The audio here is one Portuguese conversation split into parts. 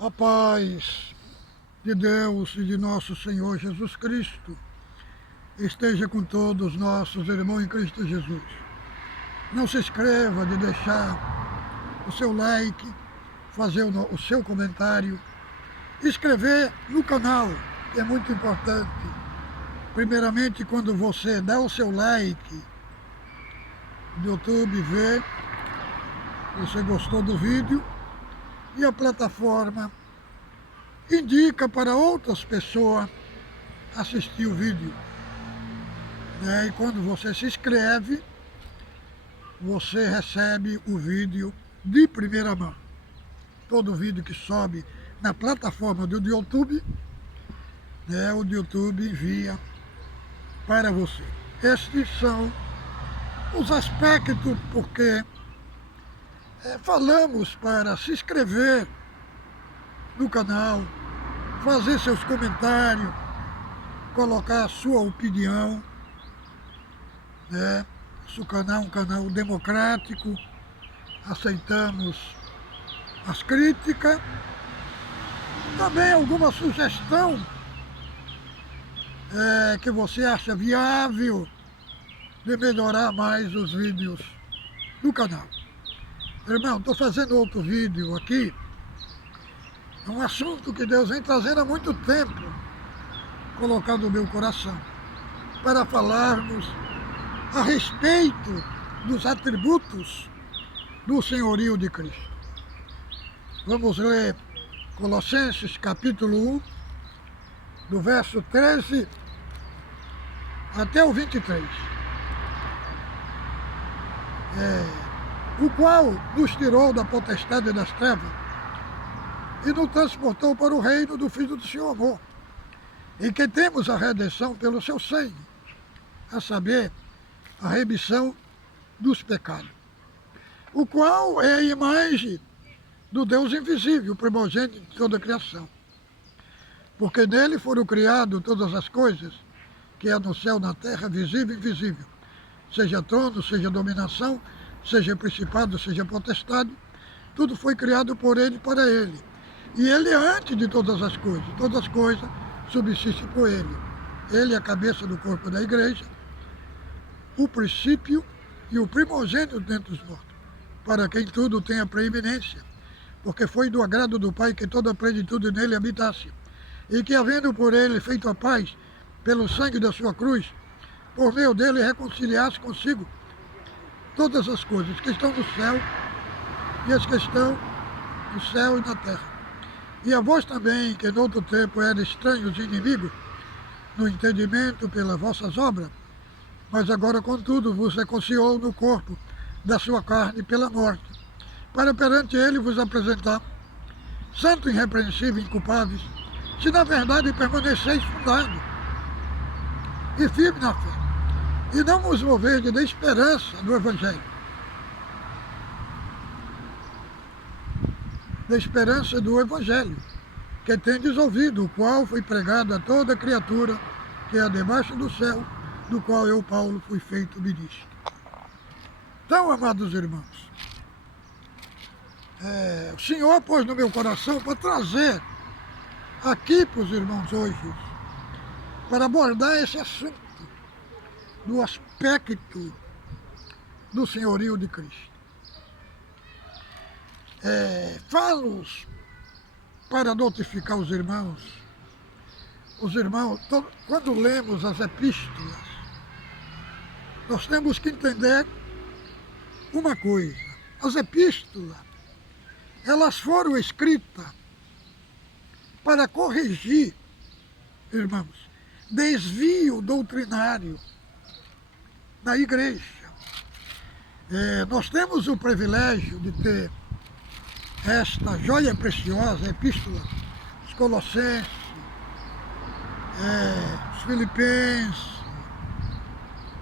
A paz de Deus e de nosso Senhor Jesus Cristo esteja com todos nossos irmãos em Cristo Jesus. Não se esqueça de deixar o seu like, fazer o seu comentário, inscrever no canal, que é muito importante. Primeiramente, quando você dá o seu like, o YouTube vê que você gostou do vídeo e a plataforma indica para outras pessoas assistir o vídeo. E quando você se inscreve, você recebe o vídeo de primeira mão. Todo vídeo que sobe na plataforma do YouTube, o YouTube envia para você. Estes são os aspectos porque falamos para se inscrever no canal, fazer seus comentários, colocar a sua opinião. Nosso canal é um canal democrático, aceitamos as críticas, também alguma sugestão que você acha viável de melhorar mais os vídeos do canal. Irmão, estou fazendo outro vídeo aqui, é um assunto que Deus vem trazendo há muito tempo, colocado no meu coração, para falarmos a respeito dos atributos do senhorio de Cristo. Vamos ler Colossenses capítulo 1, do verso 13 até o 23. O qual nos tirou da potestade das trevas e nos transportou para o reino do Filho do seu amor, em que temos a redenção pelo seu sangue, a saber, a remissão dos pecados, o qual é a imagem do Deus invisível, primogênito de toda a criação. Porque nele foram criadas todas as coisas, que há no céu, na terra, visível e invisível, seja trono, seja dominação, seja principado, seja potestade, tudo foi criado por ele e para ele. E ele é antes de todas as coisas subsistem por ele. Ele é a cabeça do corpo da igreja, o princípio e o primogênito dentre os mortos, para quem tudo tem a preeminência, porque foi do agrado do Pai que toda a plenitude nele habitasse, e que, havendo por ele feito a paz, pelo sangue da sua cruz, por meio dele reconciliasse consigo todas as coisas que estão no céu e as que estão no céu e na terra. E a vós também, que no outro tempo eram estranhos e inimigos, no entendimento pelas vossas obras, mas agora, contudo, vos reconciliou no corpo da sua carne pela morte, para perante ele vos apresentar, santo, irrepreensível e inculpáveis, se na verdade permaneceis fundados e firmes na fé, e não vos moverdes da esperança do Evangelho, que tendes ouvido, o qual foi pregado a toda criatura que é debaixo do céu, do qual eu, Paulo, fui feito ministro. Então, amados irmãos, o Senhor pôs no meu coração para trazer aqui para os irmãos hoje, para abordar esse assunto do aspecto do senhorio de Cristo. Falo para notificar os irmãos, quando lemos as epístolas, nós temos que entender uma coisa: as epístolas, elas foram escritas para corrigir, irmãos, desvio doutrinário na igreja. Nós temos o privilégio de ter esta joia preciosa, a epístola dos Colossenses, os Filipenses,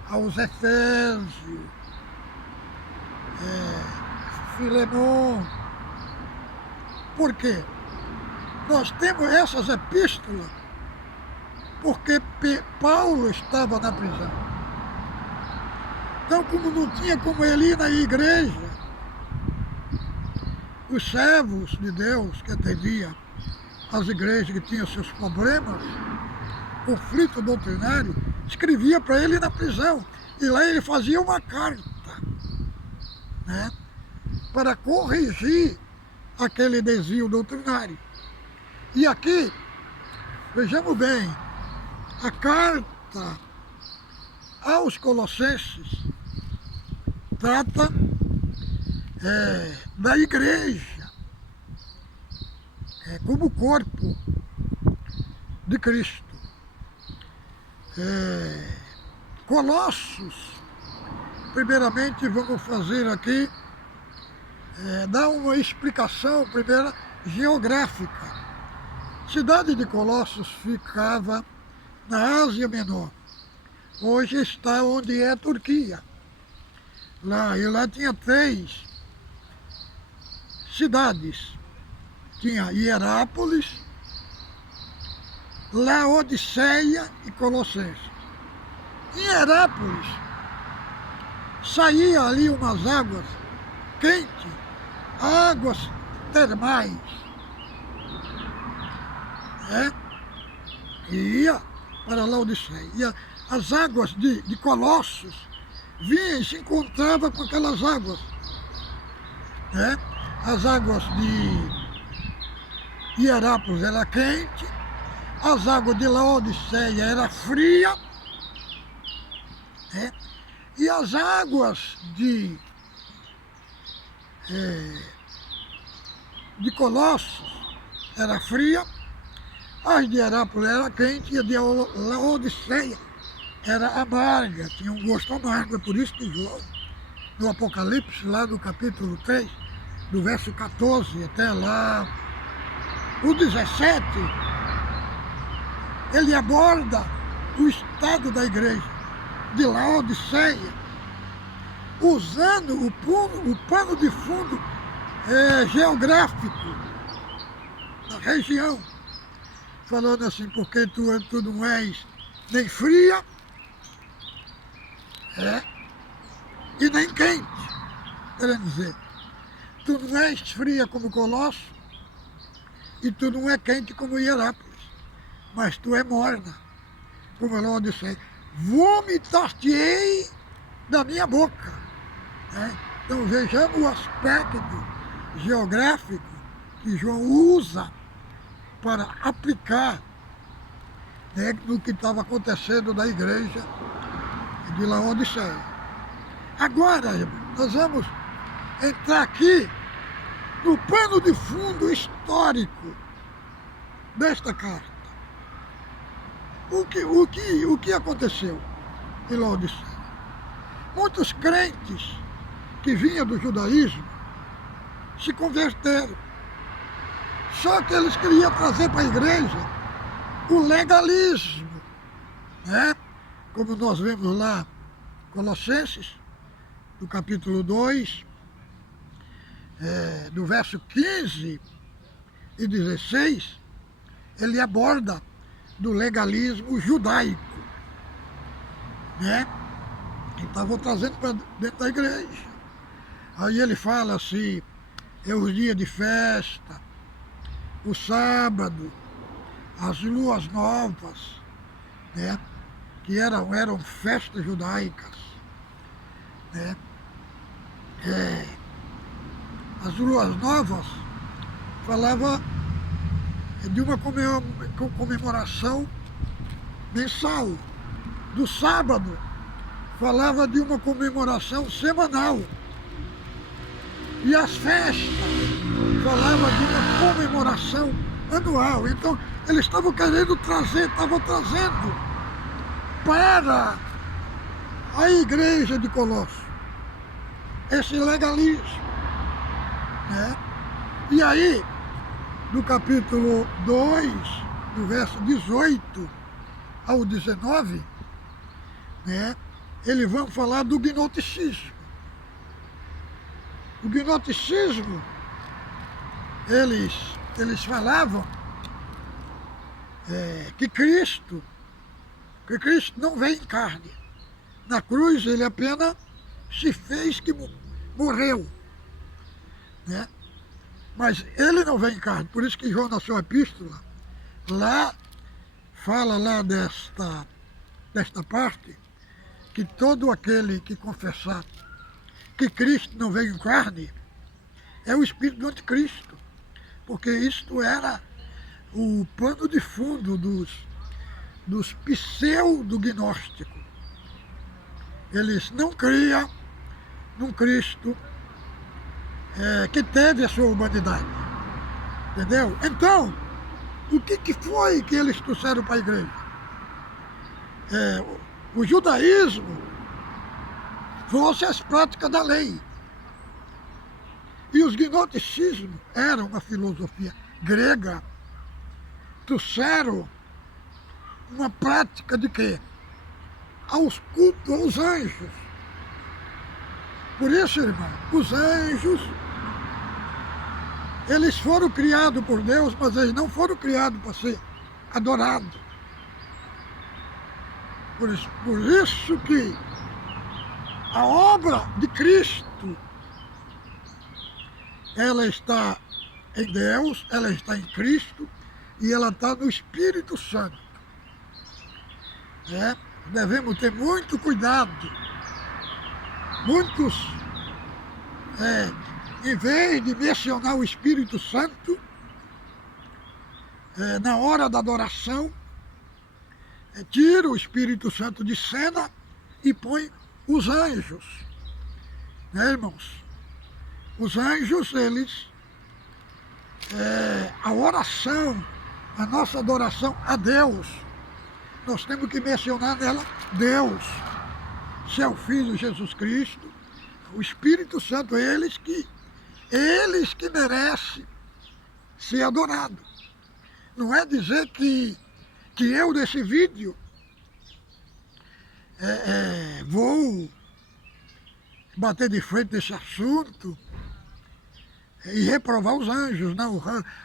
aos Efésios, Filemon. Por quê? Nós temos essas epístolas porque Paulo estava na prisão. Então, como não tinha como ele ir na igreja, os servos de Deus que atendiam as igrejas que tinham seus problemas, conflito doutrinário, escrevia para ele na prisão. E lá ele fazia uma carta, né, para corrigir aquele desvio doutrinário. E aqui, vejamos bem, a carta aos Colossenses trata da igreja como corpo de Cristo. Colossos, primeiramente vamos fazer aqui, dar uma explicação primeira geográfica. A cidade de Colossos ficava na Ásia Menor. Hoje está onde é a Turquia. E lá tinha 3 cidades. Tinha Hierápolis, Laodiceia e Colossenses. Em Hierápolis saía ali umas águas quentes, águas termais. E ia para Laodiceia. E as águas de Colossos vinham e se encontravam com aquelas águas. As águas de Hierápolis era quente, as águas de Laodiceia era fria, e as águas de Colossos era fria, as de Hierápolis era quente e a de Laodiceia era amarga, tinha um gosto amargo. É por isso que João, no Apocalipse, lá no capítulo 3, do verso 14 até lá o 17, ele aborda o estado da igreja de Laodiceia, usando o pano de fundo geográfico da região, falando assim, porque tu não és nem fria e nem quente, querendo dizer, tu não és fria como Colosso e tu não é quente como Hierápolis, mas tu é morna, como Laodiceia. Vomitar-te-ei da minha boca. Então vejamos o aspecto geográfico que João usa para aplicar no que estava acontecendo na igreja de Laodiceia. Agora, nós vamos entrar aqui no pano de fundo histórico desta carta. O que aconteceu em Laodiceia? Muitos crentes que vinham do judaísmo se converteram. Só que eles queriam trazer para a igreja o legalismo, como nós vemos lá, Colossenses, do capítulo 2, do verso 15 e 16, ele aborda do legalismo judaico, que estavam trazendo para dentro da igreja. Aí ele fala assim, os dias de festa, o sábado, as luas novas, que eram festas judaicas, As luas novas falava de uma comemoração mensal. Do sábado falava de uma comemoração semanal. E as festas falava de uma comemoração anual. Então eles estavam querendo estavam trazendo para a igreja de Colossos esse legalismo. E aí, no capítulo 2, do verso 18 ao 19, eles vão falar do gnosticismo. O gnosticismo, eles falavam que Cristo não veio em carne. Na cruz ele apenas se fez que morreu. Mas ele não vem em carne, por isso que João na sua epístola, lá, fala lá desta parte, que todo aquele que confessar que Cristo não veio em carne, é o espírito do anticristo, porque isto era o pano de fundo dos pseudo-gnósticos. Eles não criam num Cristo que teve a sua humanidade, entendeu? Então, o que foi que eles trouxeram para a igreja? O judaísmo trouxe as práticas da lei. E os gnosticismos eram uma filosofia grega, trouxeram uma prática de quê? Aos cultos aos anjos. Por isso, irmão, os anjos, eles foram criados por Deus, mas eles não foram criados para ser adorados. Por isso que a obra de Cristo, ela está em Deus, ela está em Cristo e ela está no Espírito Santo. Devemos ter muito cuidado. Muitos, em vez de mencionar o Espírito Santo, na hora da adoração, tira o Espírito Santo de cena e põe os anjos. Né, irmãos? Os anjos, eles, a oração, a nossa adoração a Deus, nós temos que mencionar nela Deus, seu Filho Jesus Cristo, o Espírito Santo, eles que merecem ser adorados. Não é dizer que eu, nesse vídeo, vou bater de frente desse assunto e reprovar os anjos. Não,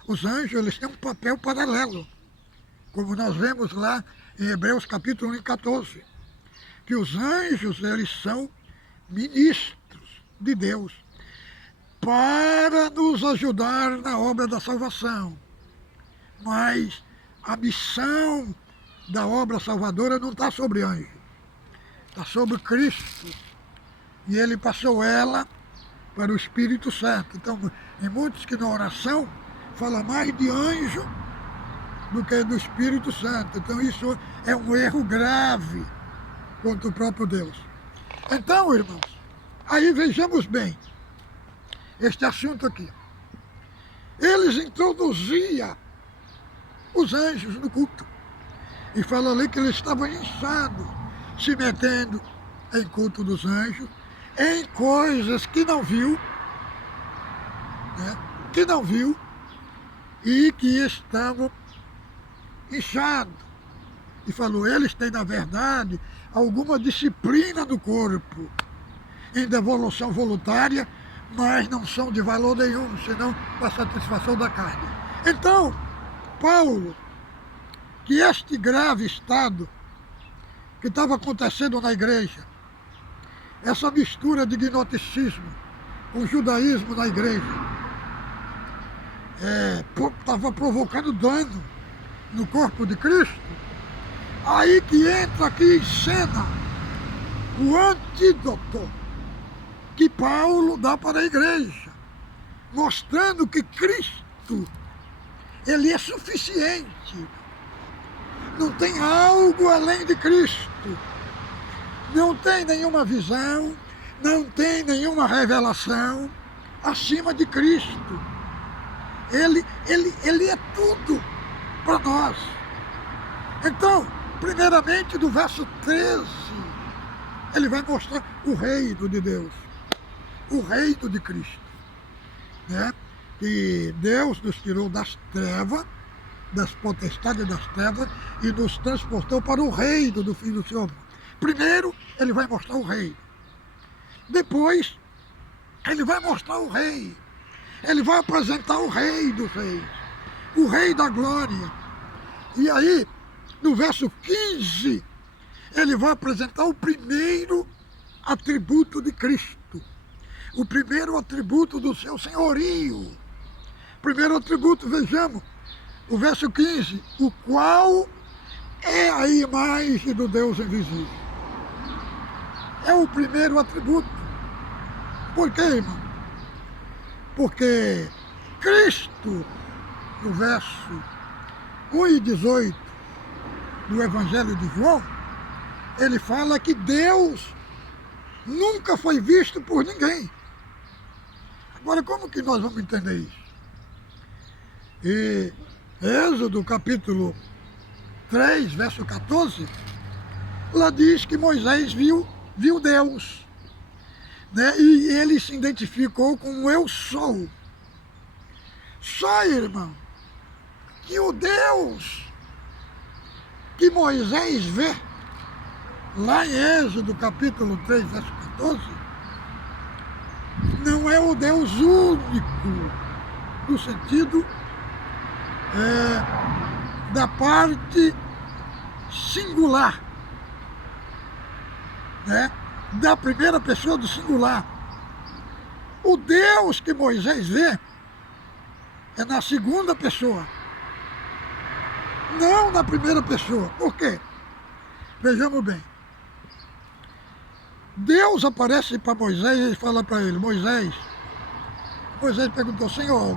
os anjos, eles têm um papel paralelo, como nós vemos lá em Hebreus capítulo 1 e 14, que os anjos, eles são ministros de Deus para nos ajudar na obra da salvação. Mas a missão da obra salvadora não está sobre anjo, está sobre Cristo. E ele passou ela para o Espírito Santo. Então, em muitos que na oração fala mais de anjo do que do Espírito Santo. Então isso é um erro grave contra o próprio Deus. Então, irmãos, aí vejamos bem este assunto aqui. Eles introduziam os anjos no culto. E fala ali que eles estavam inchados, se metendo em culto dos anjos, em coisas que não viu, e que estavam inchados. E falou, eles têm, na verdade, alguma disciplina do corpo, em devolução voluntária, mas não são de valor nenhum, senão para a satisfação da carne. Então, Paulo, que este grave estado que estava acontecendo na igreja, essa mistura de gnosticismo com judaísmo na igreja, estava provocando dano no corpo de Cristo. Aí que entra aqui em cena o antídoto que Paulo dá para a igreja, mostrando que Cristo, ele é suficiente. Não tem algo além de Cristo. Não tem nenhuma visão, não tem nenhuma revelação acima de Cristo. Ele é tudo para nós. Então, primeiramente, do verso 13, ele vai mostrar o reino de Deus, o reino de Cristo, né? Que Deus nos tirou das trevas, das potestades das trevas, e nos transportou para o reino do Filho do seu amor. Primeiro, ele vai mostrar o reino. Depois, ele vai mostrar o rei. Ele vai apresentar o rei dos reis, o rei da glória. E aí, no verso 15, ele vai apresentar o primeiro atributo de Cristo, o primeiro atributo do seu senhorio. primeiro atributo, vejamos, o verso 15, o qual é a imagem do Deus invisível. É o primeiro atributo. Por quê, irmão? Porque Cristo, no verso 1 e 18 do Evangelho de João, ele fala que Deus nunca foi visto por ninguém. Agora, como que nós vamos entender isso? E Êxodo, capítulo 3, verso 14, lá diz que Moisés viu Deus, né? E ele se identificou com eu sou. Só, irmão, que o Deus que Moisés vê, lá em Êxodo, capítulo 3, verso 14, não é o Deus único, no sentido da parte singular, né? Da primeira pessoa do singular. O Deus que Moisés vê é na segunda pessoa, não na primeira pessoa. Por quê? Vejamos bem. Deus aparece para Moisés e fala para ele, Moisés perguntou, Senhor,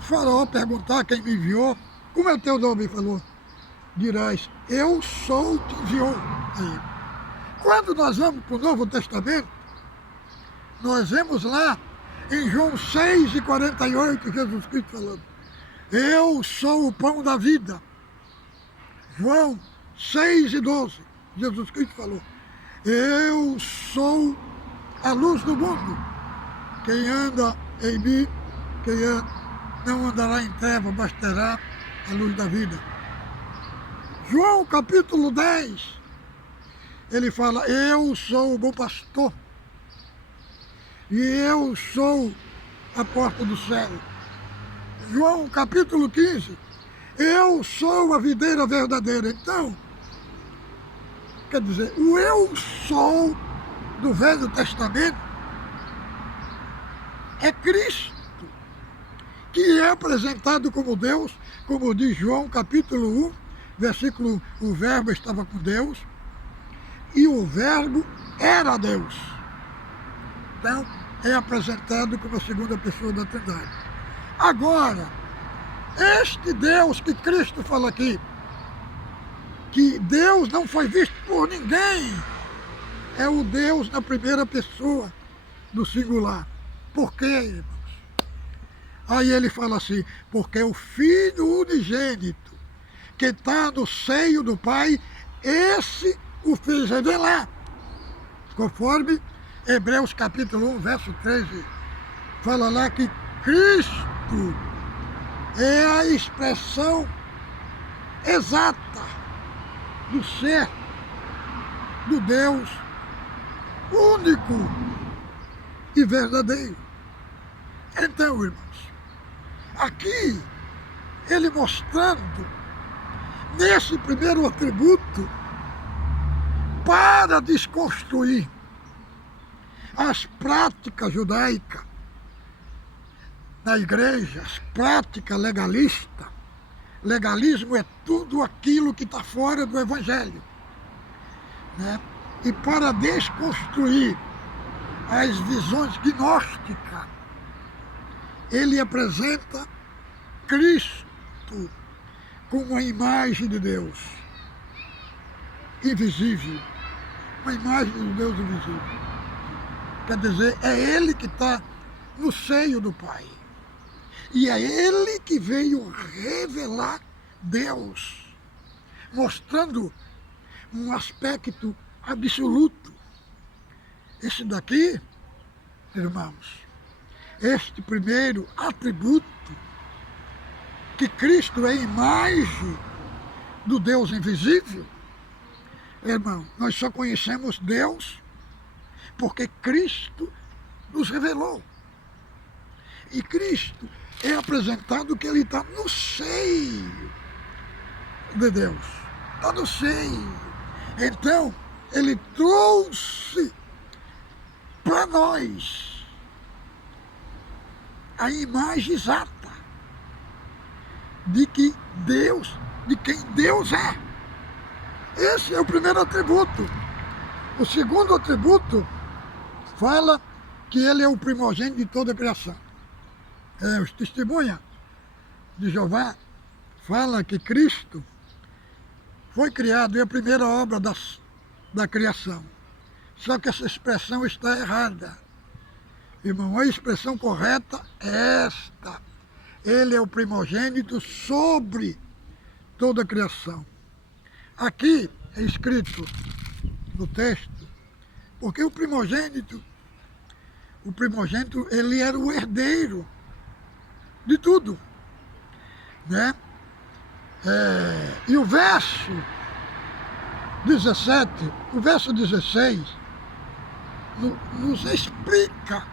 Faraó perguntar quem me enviou, como é o teu nome? Ele falou, dirás, eu sou que enviou. Aí, quando nós vamos para o Novo Testamento, nós vemos lá em João 6,48, Jesus Cristo falando, eu sou o pão da vida. João 6,12, Jesus Cristo falou, eu sou a luz do mundo. Quem anda em mim, não andará em trevas, mas terá a luz da vida. João capítulo 10, ele fala, eu sou o bom pastor, e eu sou a porta do céu. João capítulo 15, eu sou a videira verdadeira. Então, quer dizer, o eu sou do Velho Testamento é Cristo, que é apresentado como Deus, como diz João capítulo 1, versículo 1, o verbo estava com Deus e o verbo era Deus. Então, é apresentado como a segunda pessoa da Trindade. Agora, este Deus que Cristo fala aqui, que Deus não foi visto por ninguém, é o Deus na primeira pessoa do singular. Por quê, irmãos? Aí ele fala assim, porque o Filho unigênito que está no seio do Pai, esse o fez revelar. Conforme Hebreus capítulo 1, verso 13, fala lá que Cristo é a expressão exata do ser, do Deus único e verdadeiro. Então, irmãos, aqui ele mostrando nesse primeiro atributo para desconstruir as práticas judaicas na igreja, as práticas legalistas. Legalismo é tudo aquilo que está fora do Evangelho, né? E para desconstruir as visões gnósticas, ele apresenta Cristo como a imagem de Deus invisível, uma imagem de Deus invisível. Quer dizer, é ele que está no seio do Pai. E é ele que veio revelar Deus, mostrando um aspecto absoluto. Esse daqui, irmãos, este primeiro atributo, que Cristo é a imagem do Deus invisível, irmão, nós só conhecemos Deus porque Cristo nos revelou. E Cristo é apresentado que ele está no seio de Deus. Está no seio. Então, ele trouxe para nós a imagem exata de quem Deus é. Esse é o primeiro atributo. O segundo atributo fala que ele é o primogênito de toda a criação. Os testemunhas de Jeová fala que Cristo foi criado, é a primeira obra da criação. Só que essa expressão está errada. Irmão, a expressão correta é esta. Ele é o primogênito sobre toda a criação. Aqui é escrito no texto, porque o primogênito, ele era o herdeiro de tudo, né? E o verso 17, o verso 16, nos explica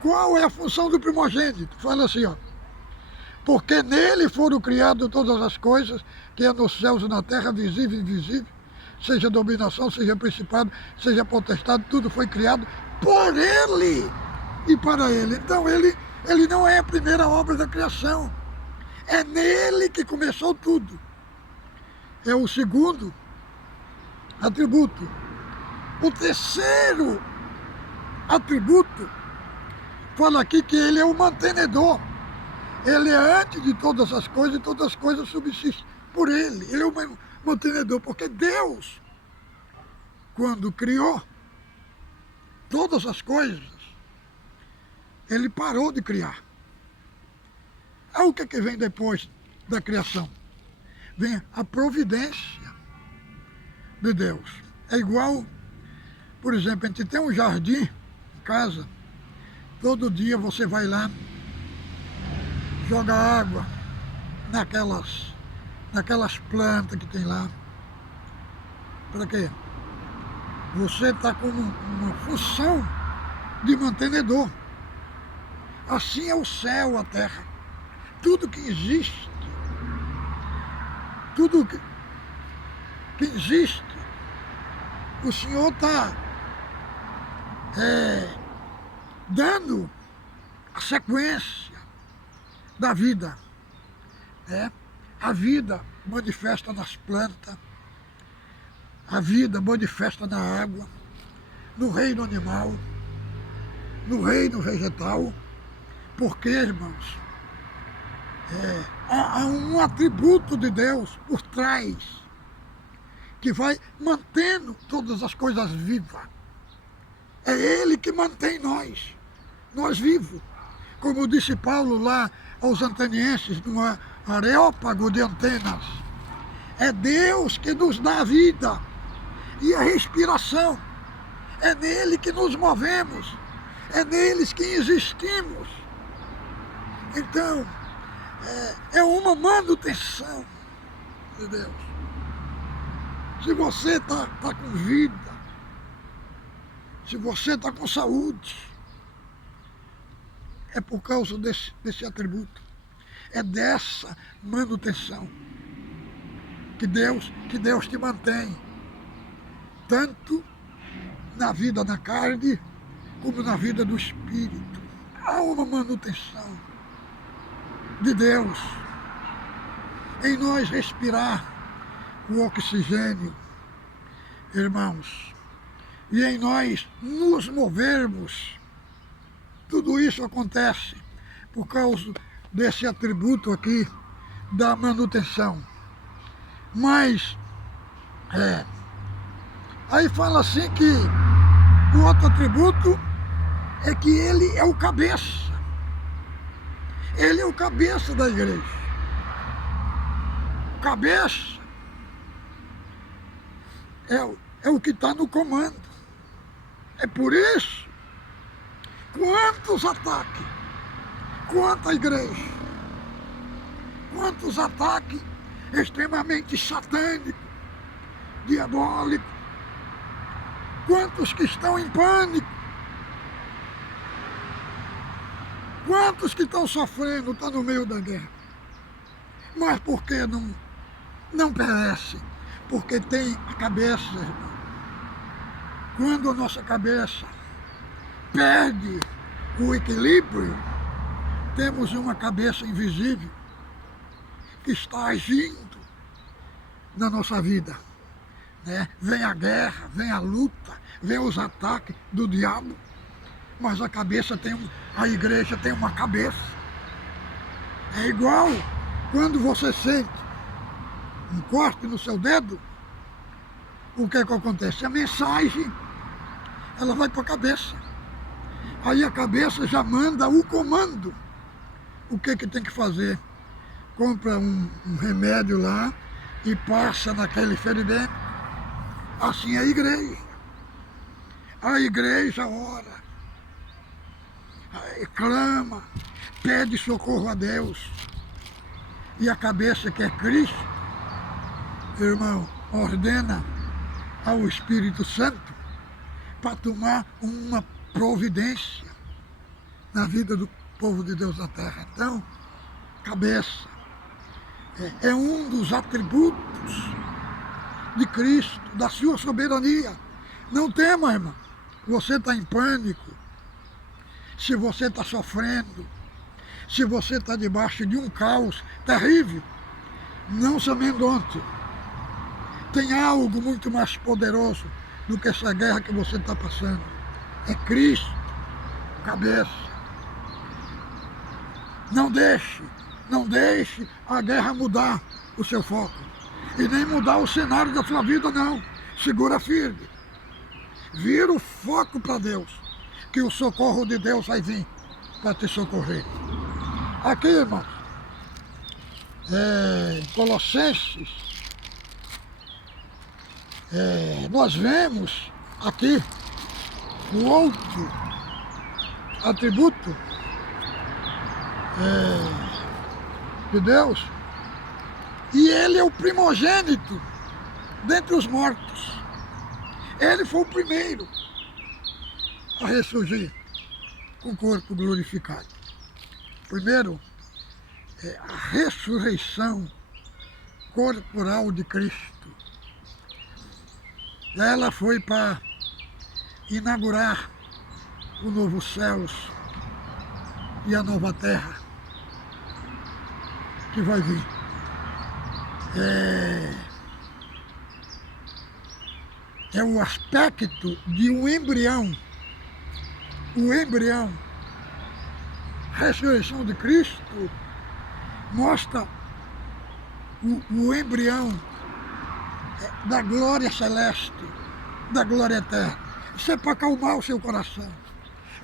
qual é a função do primogênito. Fala assim, ó: porque nele foram criadas todas as coisas, que é nos céus e na terra, visível e invisível, seja dominação, seja principado, seja potestade, tudo foi criado por ele e para ele. Então ele não é a primeira obra da criação, é nele que começou tudo. É o segundo atributo. O terceiro atributo fala aqui que ele é o mantenedor. Ele é antes de todas as coisas e todas as coisas subsistem por ele. Ele é o mantenedor, porque Deus, quando criou todas as coisas, ele parou de criar. Aí o que vem depois da criação? Vem a providência de Deus. É igual, por exemplo, a gente tem um jardim em casa, todo dia você vai lá, joga água naquelas plantas que tem lá. Para quê? Você está com uma função de mantenedor. Assim é o céu, a terra. Tudo que existe, tudo que existe, o Senhor está dando a sequência da vida. A vida manifesta nas plantas, a vida manifesta na água, no reino animal, no reino vegetal. Porque, irmãos, há um atributo de Deus por trás que vai mantendo todas as coisas vivas. É Ele que mantém nós vivos. Como disse Paulo lá aos atenienses, no Areópago de Atenas, é Deus que nos dá a vida e a respiração. É nele que nos movemos, é neles que existimos. Então, é uma manutenção de Deus. Se você está com vida, se você está com saúde, é por causa desse atributo. É dessa manutenção que Deus te mantém, tanto na vida da carne, como na vida do espírito. Há uma manutenção de Deus em nós respirar o oxigênio, irmãos, e em nós nos movermos. Tudo isso acontece por causa desse atributo aqui da manutenção. Mas aí fala assim que o outro atributo é que ele é o cabeça. Ele é o cabeça da igreja. O cabeça é o que está no comando. É por isso, quantos ataques contra a igreja, quantos ataques extremamente satânicos, diabólicos, quantos que estão em pânico, quantos que estão sofrendo, estão no meio da guerra. Mas por que não perece? Porque tem a cabeça, irmão. Quando a nossa cabeça perde o equilíbrio, temos uma cabeça invisível, que está agindo na nossa vida, né? Vem a guerra, vem a luta, vem os ataques do diabo, mas a cabeça a igreja tem uma cabeça. É igual quando você sente um corte no seu dedo, o que é que acontece? A mensagem, ela vai para a cabeça. Aí a cabeça já manda o comando. O que tem que fazer? Compra um remédio lá e passa naquele ferimento. Assim é a igreja. A igreja ora, clama, pede socorro a Deus. E a cabeça, que é Cristo, irmão, ordena ao Espírito Santo para tomar uma providência na vida do povo de Deus na terra. Então, cabeça é um dos atributos de Cristo, da sua soberania. Não tema, irmão. Você está em pânico, se você está sofrendo, se você está debaixo de um caos terrível, não se amedronte. Tem algo muito mais poderoso do que essa guerra que você está passando. É Cristo, cabeça. Não deixe a guerra mudar o seu foco. E nem mudar o cenário da sua vida, não. Segura firme. Vira o foco para Deus, que o socorro de Deus vai vir para te socorrer. Aqui, irmãos, Colossenses, nós vemos aqui o outro atributo de Deus, e ele é o primogênito dentre os mortos. Ele foi o primeiro a ressurgir com o corpo glorificado. Primeiro, a ressurreição corporal de Cristo. Ela foi para inaugurar o novo céus e a nova terra que vai vir. É o aspecto de um embrião. O embrião. A ressurreição de Cristo mostra o embrião da glória celeste, da glória eterna. Isso é para acalmar o seu coração.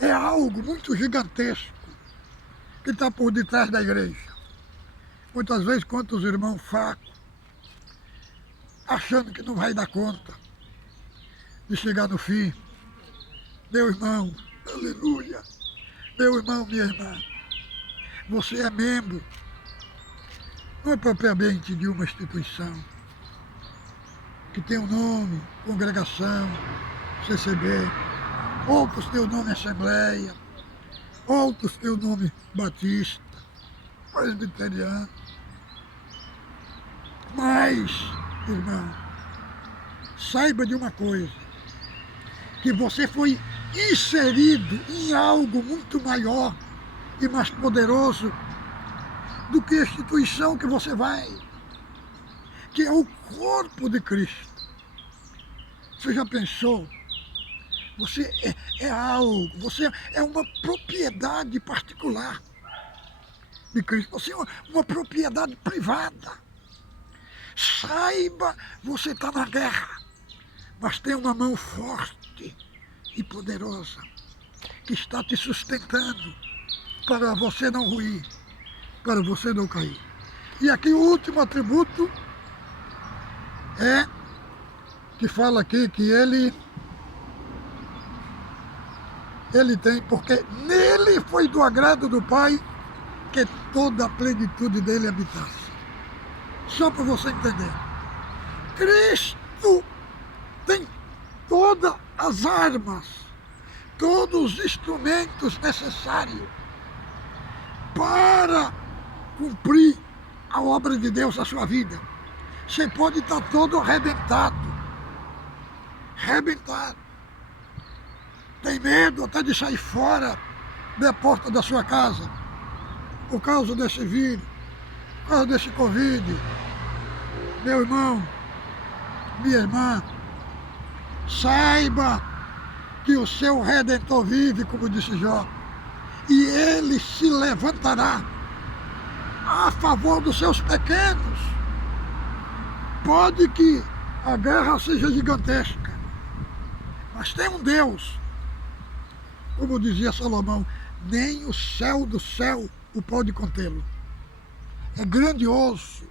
É algo muito gigantesco que está por detrás da igreja. Muitas vezes, quantos irmãos fracos, achando que não vai dar conta de chegar no fim. Meu irmão, aleluia, meu irmão, minha irmã, você é membro, não é propriamente de uma instituição que tem um nome, congregação, CCB, outros têm o nome Assembleia, outros têm o nome Batista, Presbiteriano. Mas, irmão, saiba de uma coisa, que você foi inserido em algo muito maior e mais poderoso do que a instituição que você vai, que é o corpo de Cristo. Você já pensou? Você é algo, você é uma propriedade particular de Cristo, você é uma propriedade privada. Saiba, você está na guerra, mas tem uma mão forte e poderosa que está te sustentando para você não ruir, para você não cair. E aqui o último atributo que fala aqui que ele tem, porque nele foi do agrado do Pai que toda a plenitude dele habitasse. Só para você entender. Cristo tem todas as armas, todos os instrumentos necessários para cumprir a obra de Deus na sua vida. Você pode estar todo arrebentado. Tem medo até de sair fora da porta da sua casa por causa desse vírus. por causa desse Covid. Meu irmão, minha irmã, saiba que o seu Redentor vive, como disse Jó, e ele se levantará a favor dos seus pequenos. Pode que a guerra seja gigantesca, mas tem um Deus, como dizia Salomão, nem o céu do céu o pode contê-lo. É grandioso.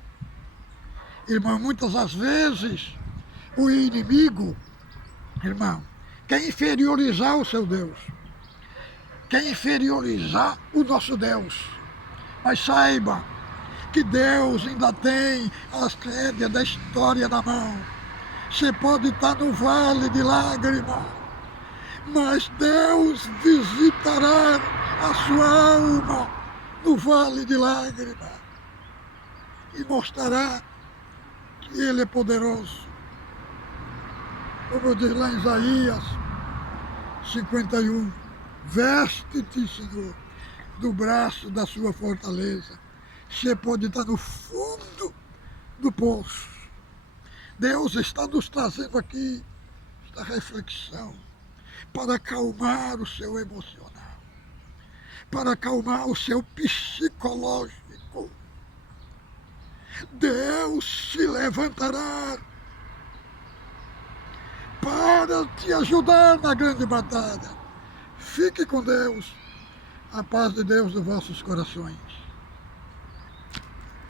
Irmão, muitas das vezes o inimigo, irmão, quer inferiorizar o seu Deus, quer inferiorizar o nosso Deus. Mas saiba que Deus ainda tem as rédeas da história na mão. Você pode estar no vale de lágrimas, mas Deus visitará a sua alma no vale de lágrimas e mostrará que Ele é poderoso. Como diz lá em Isaías 51, veste-te, Senhor, do braço da sua fortaleza. Você pode estar no fundo do poço. Deus está nos trazendo aqui esta reflexão para acalmar o seu emocional, para acalmar o seu psicológico. Deus se levantará para te ajudar na grande batalha. Fique com Deus. A paz de Deus nos vossos corações.